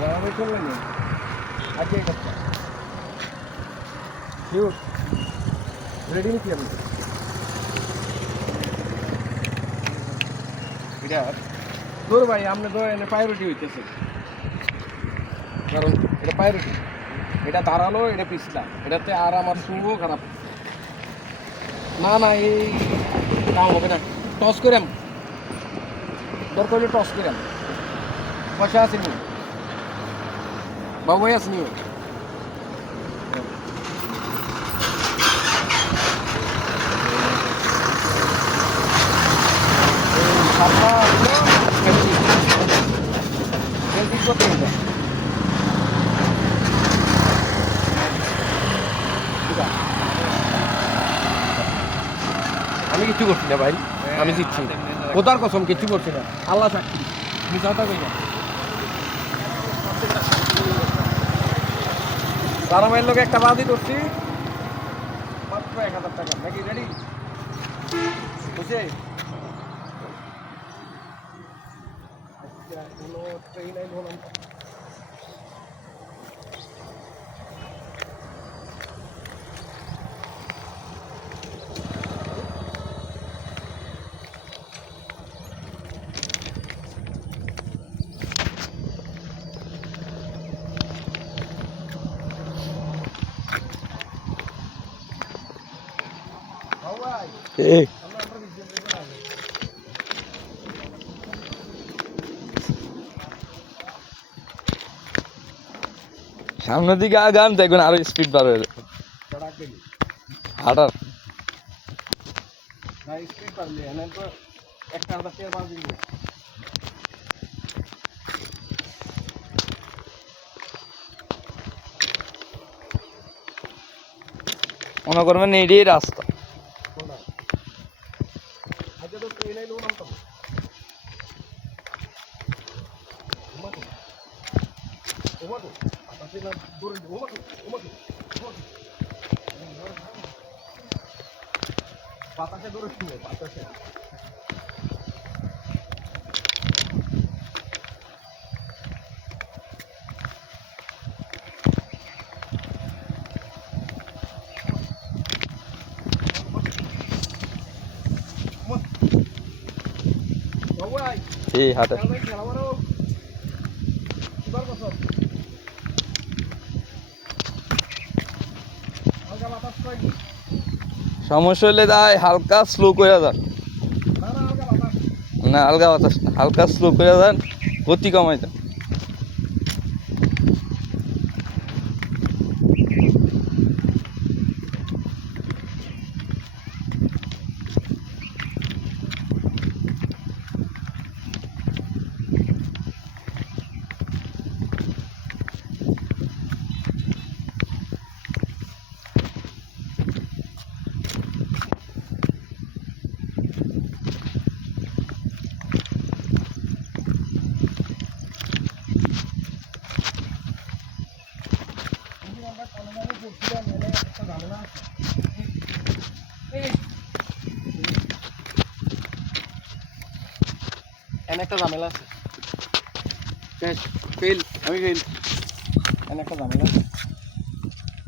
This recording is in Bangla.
বরাবর চলবে না আজকে করতে শিওর রেডি নাকি আমি এটা তোর ভাই আপনি তো এনে প্রায়োরিটি হইতেছে কারণ এটা প্রায়োরিটি এটা দাঁড়ালো এটা পিছলা এটাতে আর আমার শুভও খারাপ না না এই কাম হবে না টস করে দরকার হলে টস করে পয়সা আসেনি বাবু ভাই আসেনি আমি কিছু করছি না ভাই আমি জিতছি কোথার কসম কিছু করছি না আল্লাহ সাক্ষী মিশাওটা কই না তারা মাইল লোক একটা বাদি করছি মাত্র 1000 টাকা নাকি রেডি বুঝে আচ্ছা কোনো ট্রেন আই বললাম সামনের দিকে আগান দেখবেন আরো স্পিড বার হয়ে যাবে হাঁটার মনে করবেন এটাই রাস্তা বাতাসে দূরে শুনে বাতাসে এই হাঁটার সমস্যা হলে তাই হালকা স্লো করে যান না হালকা বাতাস না হালকা স্লো করে যান গতি কমাই যান একটা ঝামেলা আছে ফেল আমি ফেল একটা ঝামেলা আছে